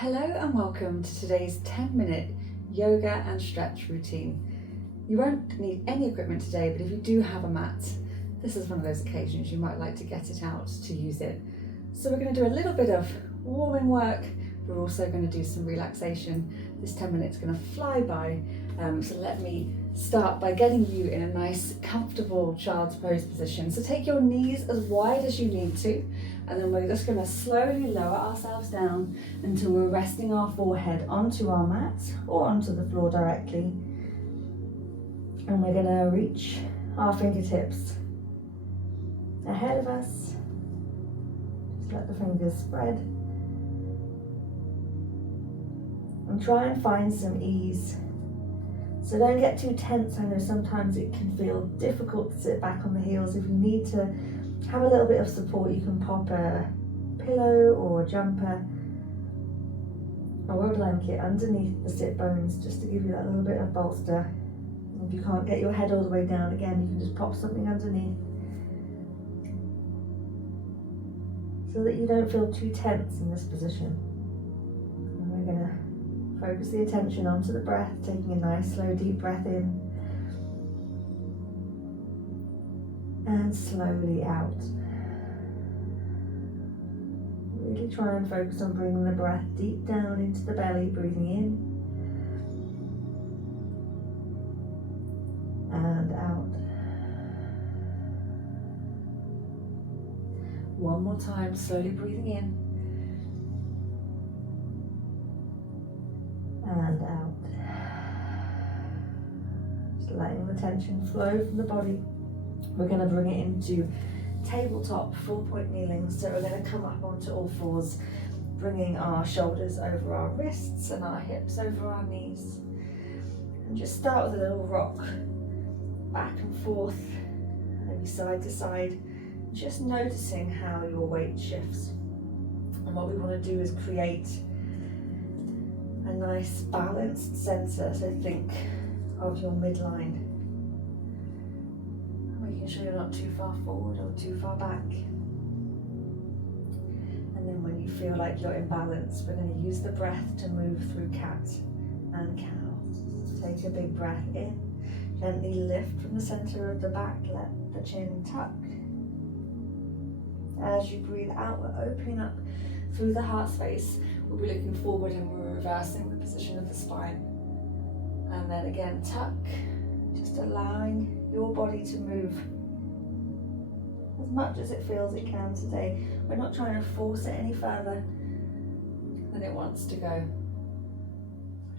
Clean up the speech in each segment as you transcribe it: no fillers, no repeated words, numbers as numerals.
Hello and welcome to today's 10-minute yoga and stretch routine. You won't need any equipment today, but if you do have a mat, this is one of those occasions you might like to get it out to use it. So we're going to do a little bit of warming work. We're also going to do some relaxation. This 10 minutes is going to fly by, so let me start by getting you in a nice comfortable child's pose position. So take your knees as wide as you need to, and then we're just going to slowly lower ourselves down until we're resting our forehead onto our mat or onto the floor directly. And we're going to reach our fingertips ahead of us. Just let the fingers spread. And try and find some ease. So don't get too tense. I know sometimes it can feel difficult to sit back on the heels. If you need to have a little bit of support, you can pop a pillow or a jumper or a blanket underneath the sit bones just to give you that little bit of bolster. If you can't get your head all the way down, again, you can just pop something underneath so that you don't feel too tense in this position. And we're going to focus the attention onto the breath, taking a nice slow deep breath in and slowly out. Really try and focus on bringing the breath deep down into the belly, breathing in and out. One more time, slowly breathing in and out. Just letting the tension flow from the body. We're going to bring it into tabletop 4-point kneeling. So we're going to come up onto all fours, bringing our shoulders over our wrists and our hips over our knees. And just start with a little rock back and forth, maybe side to side, just noticing how your weight shifts. And what we want to do is create a nice balanced center. So think of your midline, making sure you're not too far forward or too far back. And then when you feel like you're in balance, we're going to use the breath to move through cat and cow. Take a big breath in, gently lift from the center of the back, let the chin tuck. As you breathe out, we're opening up through the heart space. We'll be looking forward and we're reversing the position of the spine. And then again, tuck, just allowing your body to move as much as it feels it can today. We're not trying to force it any further than it wants to go.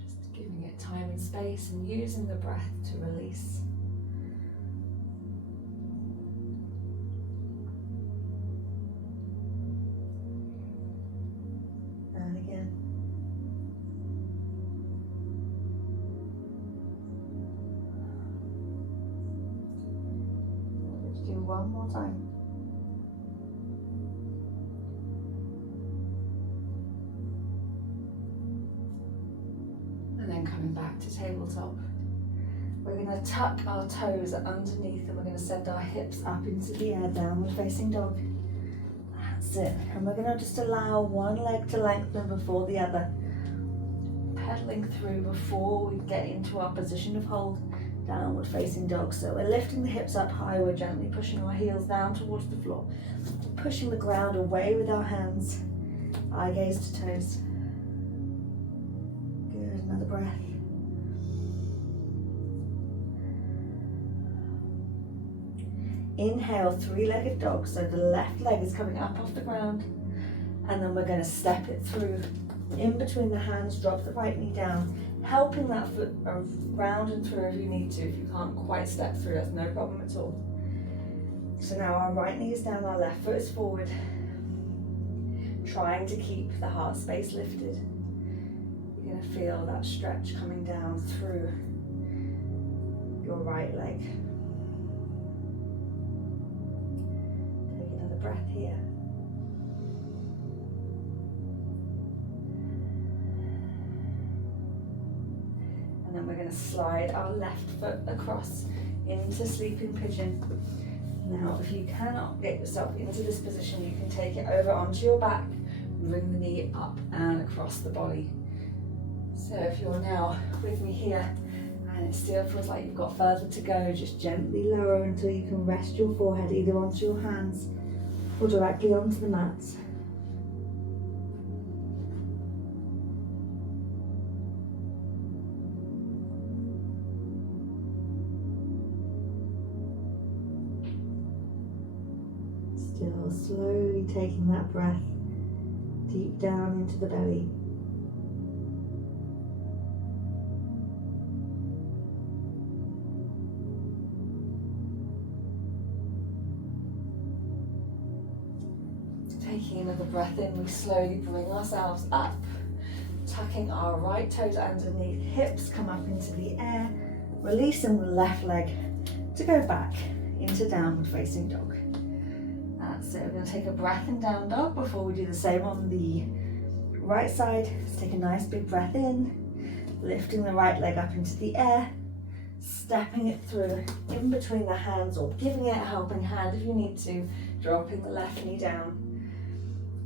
Just giving it time and space and using the breath to release. And again. Let's do one more time. And then coming back to tabletop. We're going to tuck our toes underneath and we're going to send our hips up into the air, downward facing dog. That's it. And we're going to just allow one leg to lengthen before the other. Pedaling through before we get into our position of hold, downward facing dog. So we're lifting the hips up high, we're gently pushing our heels down towards the floor. Pushing the ground away with our hands. Eye gaze to toes. Good, another breath. Inhale, three-legged dog. So the left leg is coming up off the ground. And then we're going to step it through. In between the hands, drop the right knee down. Helping that foot round and through if you need to. If you can't quite step through, that's no problem at all. So now our right knee is down, our left foot is forward. Trying to keep the heart space lifted. You're going to feel that stretch coming down through your right leg. Take another breath here. And then we're going to slide our left foot across into sleeping pigeon. Now, if you cannot get yourself into this position, you can take it over onto your back, bring the knee up and across the body. So if you're now with me here and it still feels like you've got further to go, just gently lower until you can rest your forehead either onto your hands or directly onto the mat. Still slowly taking that breath deep down into the belly. Taking another breath in, we slowly bring ourselves up, tucking our right toes underneath hips, come up into the air, releasing the left leg to go back into downward facing dog. That's it. We're going to take a breath in down dog before we do the same on the right side. Let's take a nice big breath in, lifting the right leg up into the air, stepping it through in between the hands or giving it a helping hand if you need to, dropping the left knee down,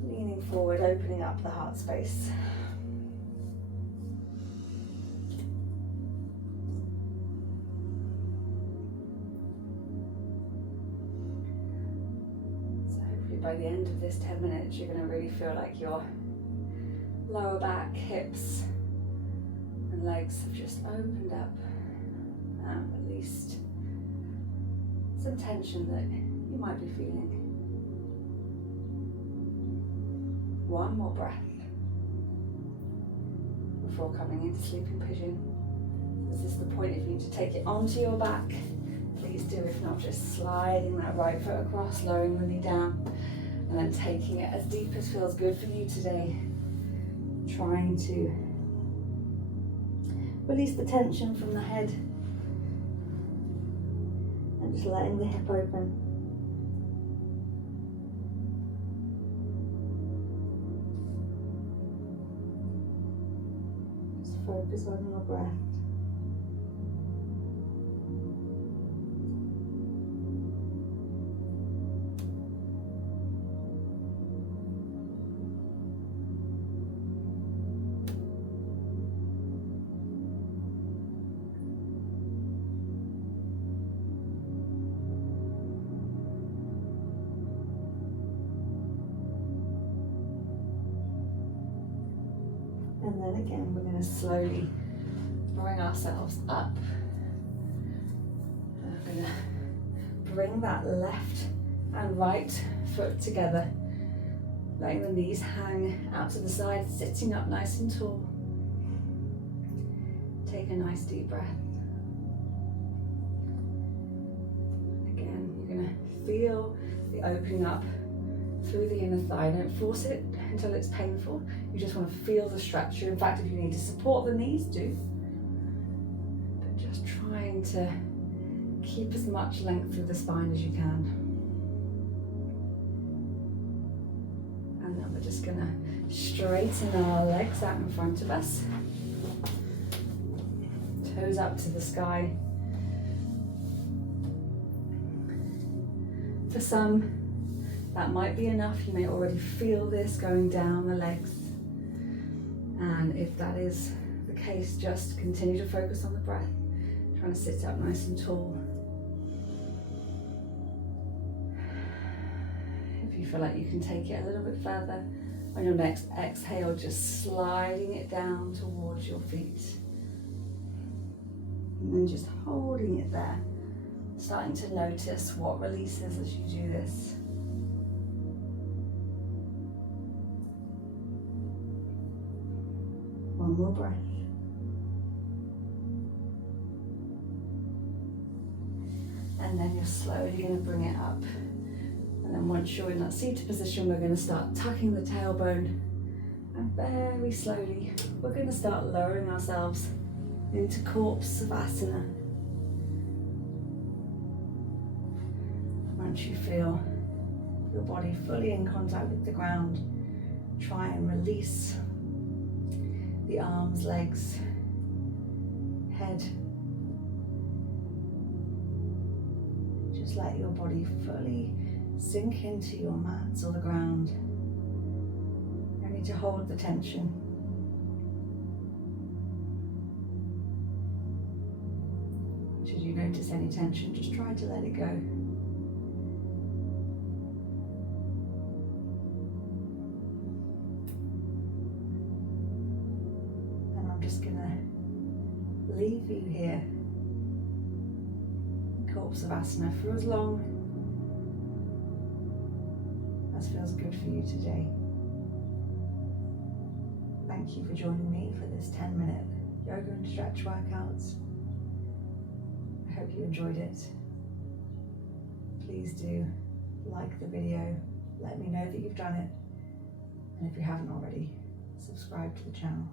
leaning forward, opening up the heart space. By the end of this 10 minutes, you're going to really feel like your lower back, hips and legs have just opened up and released some tension that you might be feeling. One more breath before coming into sleeping pigeon. This is the point if you need to take it onto your back, please do. If not, just sliding that right foot across, lowering the knee down, and then taking it as deep as feels good for you today. Trying to release the tension from the head and just letting the hip open. Just focus on your breath. And then again, we're going to slowly bring ourselves up. And we're going to bring that left and right foot together, letting the knees hang out to the side, sitting up nice and tall. Take a nice deep breath. Again, you're going to feel the opening up through the inner thigh. Don't force it until it's painful. You just want to feel the stretch. In fact, if you need to support the knees, do. But just trying to keep as much length through the spine as you can. And then we're just going to straighten our legs out in front of us. Toes up to the sky. For some, that might be enough. You may already feel this going down the legs. And if that is the case, just continue to focus on the breath. Trying to sit up nice and tall. If you feel like you can take it a little bit further, on your next exhale, just sliding it down towards your feet. And then just holding it there. Starting to notice what releases as you do this. One more breath. And then you're slowly going to bring it up. And then once you're in that seated position, we're going to start tucking the tailbone. And very slowly, we're going to start lowering ourselves into corpse savasana. Once you feel your body fully in contact with the ground, try and release the arms, legs, head. Just let your body fully sink into your mats or the ground. And to hold the tension. Should you notice any tension, just try to let it go. And I'm just going to leave you here in Korpsavasana for as long as feels good for you today. Thank you for joining me for this 10-minute yoga and stretch workout. I hope you enjoyed it. Please do like the video, let me know that you've done it, and if you haven't already, subscribe to the channel.